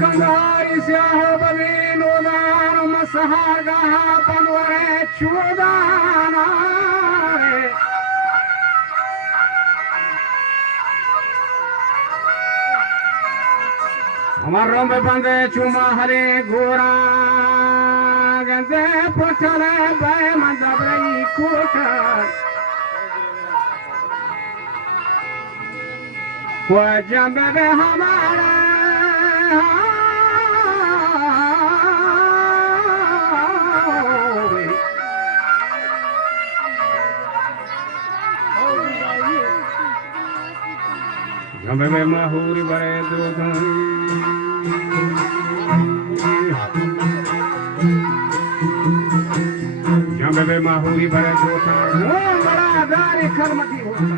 كندهاري سياه billion ودار مسهاقها بنوريت شودانا مرم ببنده چوما Hari گورا گنده پوچھلے بے مندبری quarter و جنبه به ہمارے جنبه به ماهوری برے دو Bebe mahuri bare jota wo bada dari karmati hota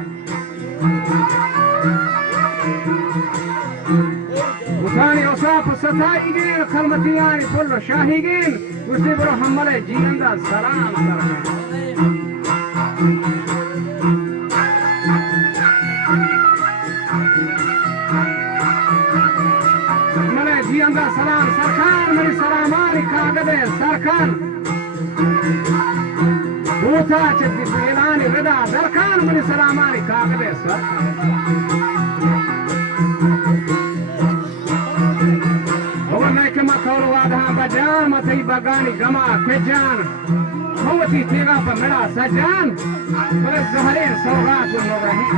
Utani osaf satai gin karmati yani pollo shahi gin usi bro hamale jianda salam male jianda salam sarkar mari salamani kagade sarkar Uta chatti filani rida darkan mani salamani kagade sar Owanai kama kaulu wadha bajan matai bagani gama kejan Hawati tega pa mera sajan Bale zaharin sawgat ulmurahin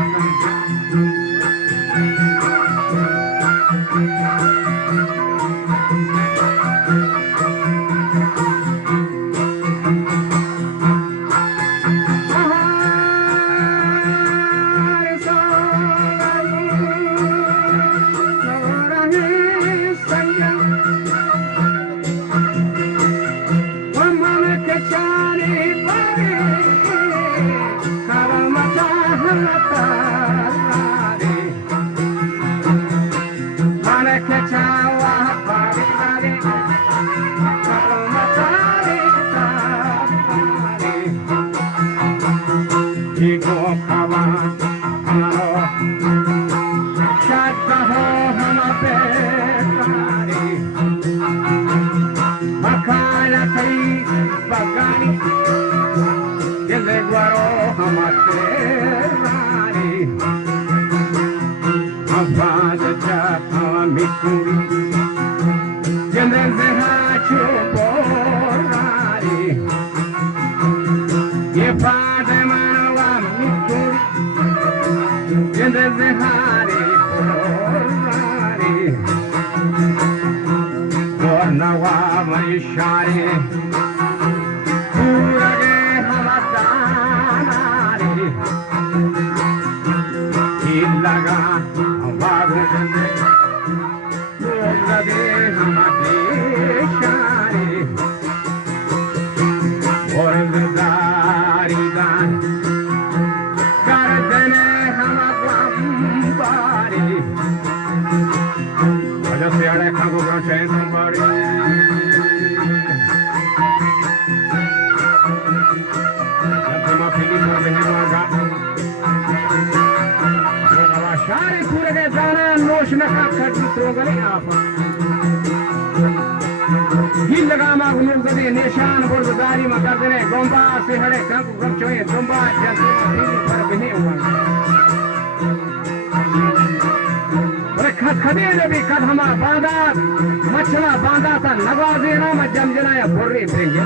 निशान बुर्ददारी में कर देने गोंबा से हड़े कंक गपचोए गोंबा जल्दी में पर बने हुआ अरे खदे भी कदमा बांधा मछला बांधा था नवाजे ना मैं जमजना या बुर्री देंगे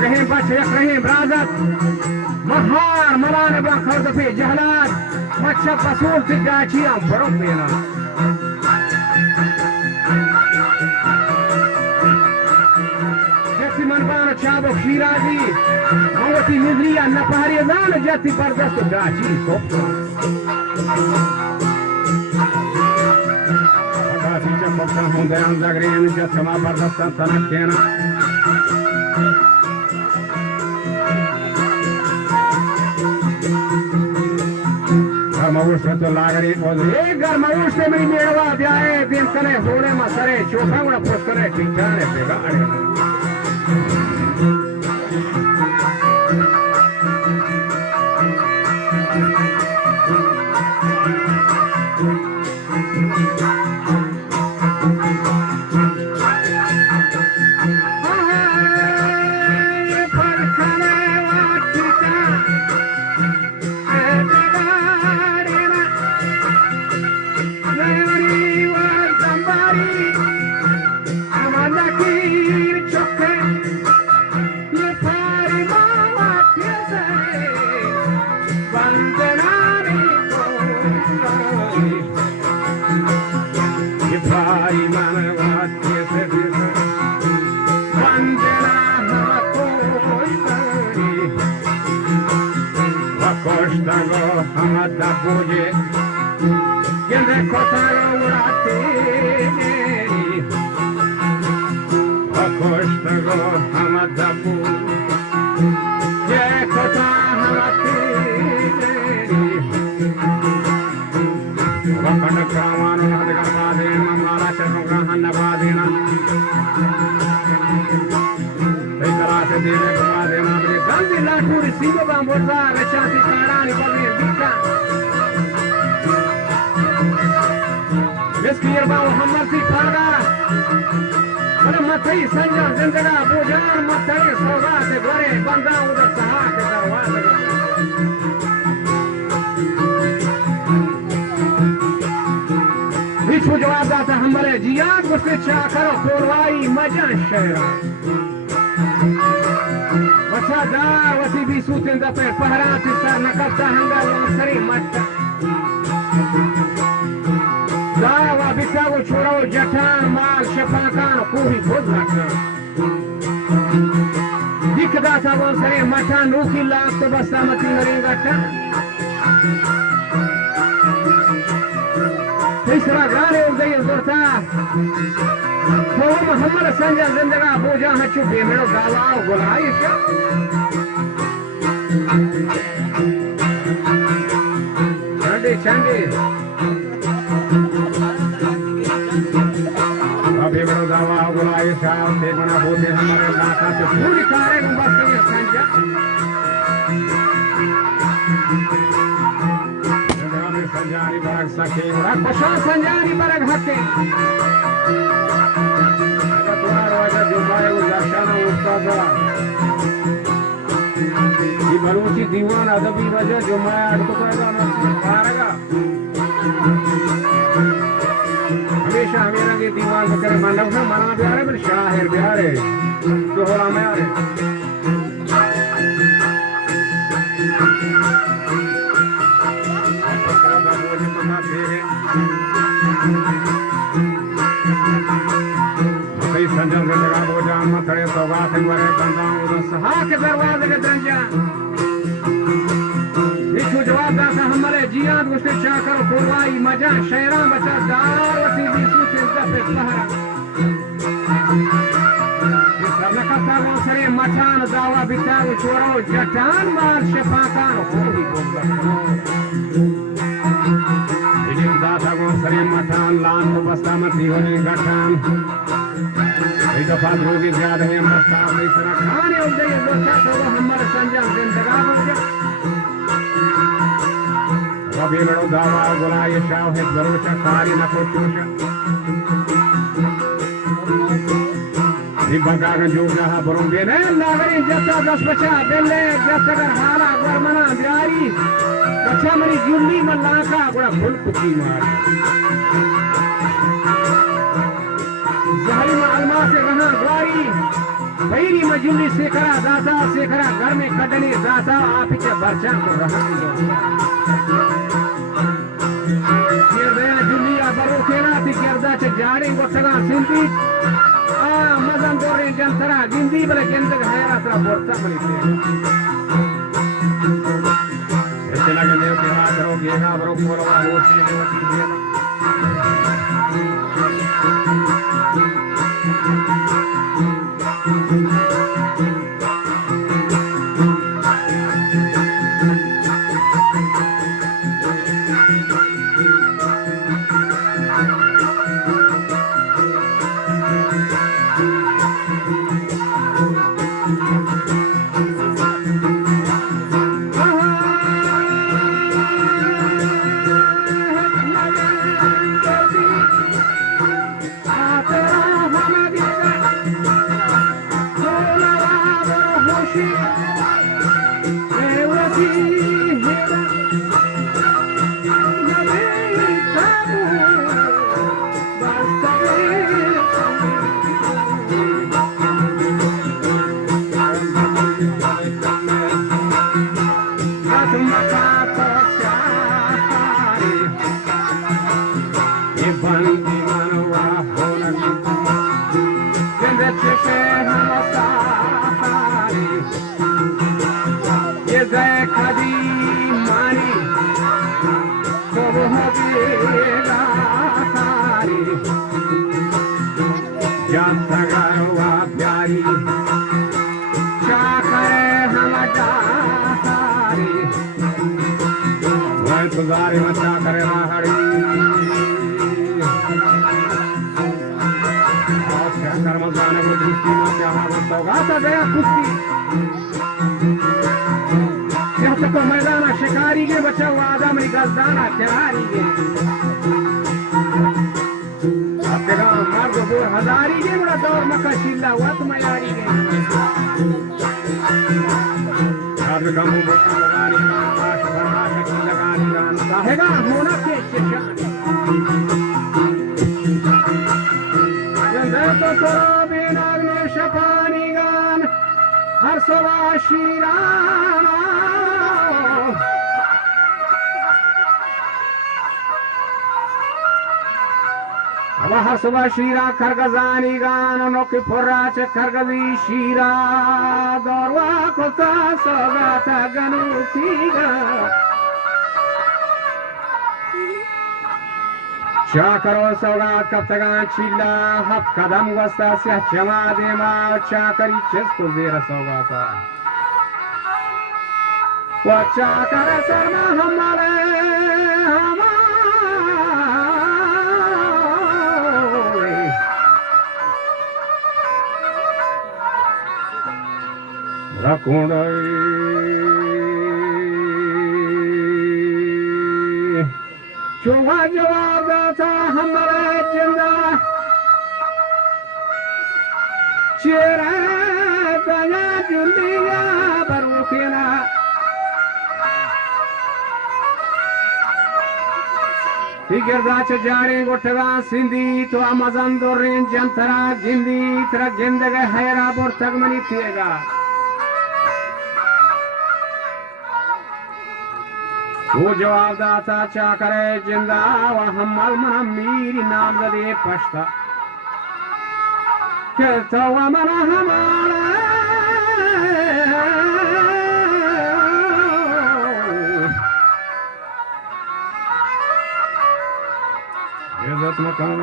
कहीं बच कहीं बराजत महार मलाने बा खर्द पे जहलात Macam pasul tidak ciam berok bena. Jati manbana cabo Shirazi, mawati nizriya napahari zana jati bardast gachi top. Agasi chapakta hundayan zagriyan jatama bardastan sanak kena. गरमाउस में तो लागरी और एक गरमाउस से मेरी मेड़वा ब्याए दिन करे होड़े मसरे चोखा गुड़ा पोस करे टिंचाने बेगाड़े da buge yende kotaro urati akoshtago hamadabu ye kotaro urati wakana kramanu nadgamade mamara chakranna badina ekarate dine badina namre gandi lakuri singo bamboza rechati karani badin dikka इसकी यरबा मोहम्मद सी फारगा अरे मथई संजा जिंदगा बुझान मथई सोगा से गोरे बंदा उधर सहा के दरवाजे बिच्छू जवाब दाता हमारे जिया गुस्से चा करो कोरवाई मजा शेरा बच्चा दा वसी भी सूते दपे पहरा चिस्ता नकता हंगा सरी मट्टा दावा बिताओ छोड़ो जठान माल शफाकान पूरी खुद रखना दिखदा था वो सरे मठान रूखी लाख तो बस्ता मती नरेगा टन तीसरा गाने उदय जोरता तो मोहम्मद संजा जिंदगा पूजा हचु बेमेड़ो गावाओ गुलाई क्या चंडी चंडी अभी बड़ो दावा गुलाई शाह देखना होते हमारे नाका तो पूरी कारे गुंबद के संजा जगह में संजारी बरग सके और बशा संजारी बरग हके अगर तुम्हारा वाला जुमाए वो दर्शना उस्ताद ये बलूची दीवान अदबी वजह जुमाए अड़को पैदा न पारेगा हमेशा हमेरा के दीवार वगैरह मानव है मना प्यारे पर शाहिर प्यारे दोहरा में आ रहे कई संजन से लगा बोझा मथड़े सौगात मरे बंदा उधर सहा के दरवाजे के दंजा जवाब दाता हमारे जिया गुस्से चाकर कोरवाई मजा शेरा बचा दार वसी बीसू चिंता पे सहारा ये सब लखता वो सरे मठान दावा बिताओ छोड़ो जटान मार शफाकान होली बोला इन्हीं दाता वो सरे मठान लान तो बस्ता मती होली गठान ये दफा रोगी ज्यादा है मस्ता नहीं सरा खाने उदय जोता तो वो हमारे संजम जिंदगा बन गया अभी बड़ो दावा गुलाय शाह है भरोसा सारी न को चोशा बगा जो रहा बरोगे ने नागरी जता 10 बचा बेले जतगर हारा गरमना बिहारी बच्चा मरी जुल्ली में लाका बड़ा फुल कुची मार जहरी में अलमा से रहा ग्वारी बैरी में जुल्ली सेकरा दाता सेकरा घर में कटनी दाता आप के बच्चा को रहा बरो केना ती करदा च जारे गोसगा सिंती मजन दोरे जंतरा गिंदी बले केंद्र हैरा तरा बोरता बली से ऐसे लगे देव के हाथ रो गेगा बरो मोरवा होती ने होती है तुजारी मचा करे राहड़ी कर्मजाने को जिसकी मां जहां सौगात गया कुश्ती यह तक मैदाना शिकारी के बचा हुआ आदम गजदाना चढ़ारी के आपके गांव मार्ग बोर हजारी के बड़ा दौर मक्का चिल्ला हुआ तो मयारी के आपके गांव में लगानी आकाश भरना शक्ति लगानी गान चाहेगा होना के शिशान तो बिनाग में शपानी गान हर सवा शीराम हर सवा शीरा खरगजानी गान नोकी फुर्रा च खरगजी शीरा दौरवा कोता सोगाता गनुती गान चाकरो सौगात कप्तगा चिल्ला हफ कदम वस्ता से चमा दे माँ चाकरी चिस्को देर सौगाता वो चाकर शर्मा हमारे हमारे रकुंडई चुवा जवाब दाता हमारे जिंदा चेहरा दया जुलिया बरूखिना फिगरदाच जाने गोठगा सिंधी तो अमजन दोरें जंतरा जिंदी तेरा जिंदगी हैरा बोर तगमनी थिएगा वो जवाब दाता चा करे जिंदा व हमल मना मीरी नाम दे पछता के तो मना हमारा इज्जत मकान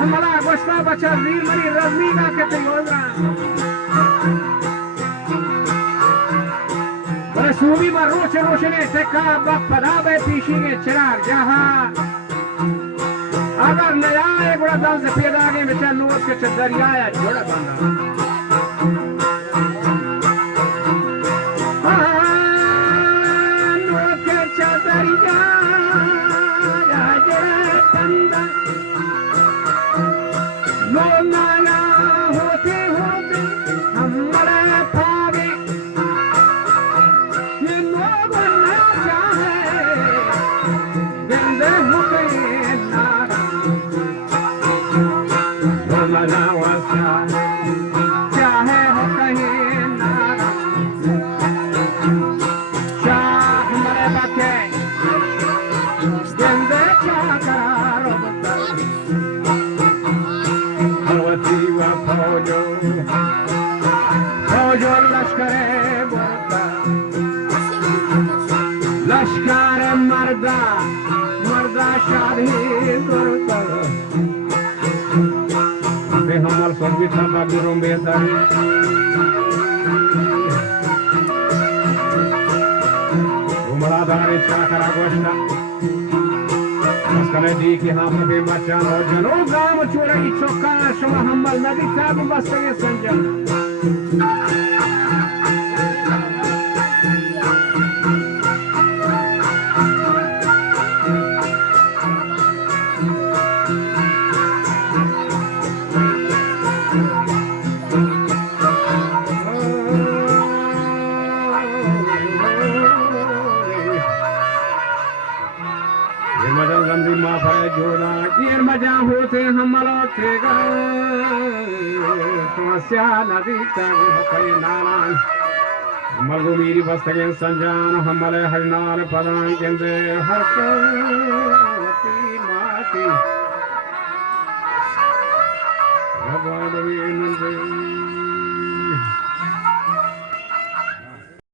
हमारा गोश्ता बचा वीर मरी रजनी का कहते योजना बड़े सूबी में रोशन रोशने टेका बपदा बे पीछे के चिराग जहां अगर नया एक बड़ा दल से पैदा आगे में चल नोट के चदरिया या जोड़ा बंदा नोट के चदरिया या जोड़ा बंदा नो नाना होते होते हमारे पावे ये नो बनना चाहे गंदे होते नारा नो नाना वासा चाहे हो कहीं नारा शाह हमारे बाके गंदे चाकारो फौजो लश्करे बोलता लश्कर मर्दा मर्दा शादी करता बे हमर संगीता बाबू बेदारी उमरा दारे चाकरा गोश्ता कने दी के हाथ में मचान और जनो गाम चोरा की चौका शमा हमल नदी साहब बस के संजम मजा होते हमलो तेगा समस्या नदी तक नाना मगो मेरी बस्तगे संजान हमले हरनाल पदान केंद्र हर माती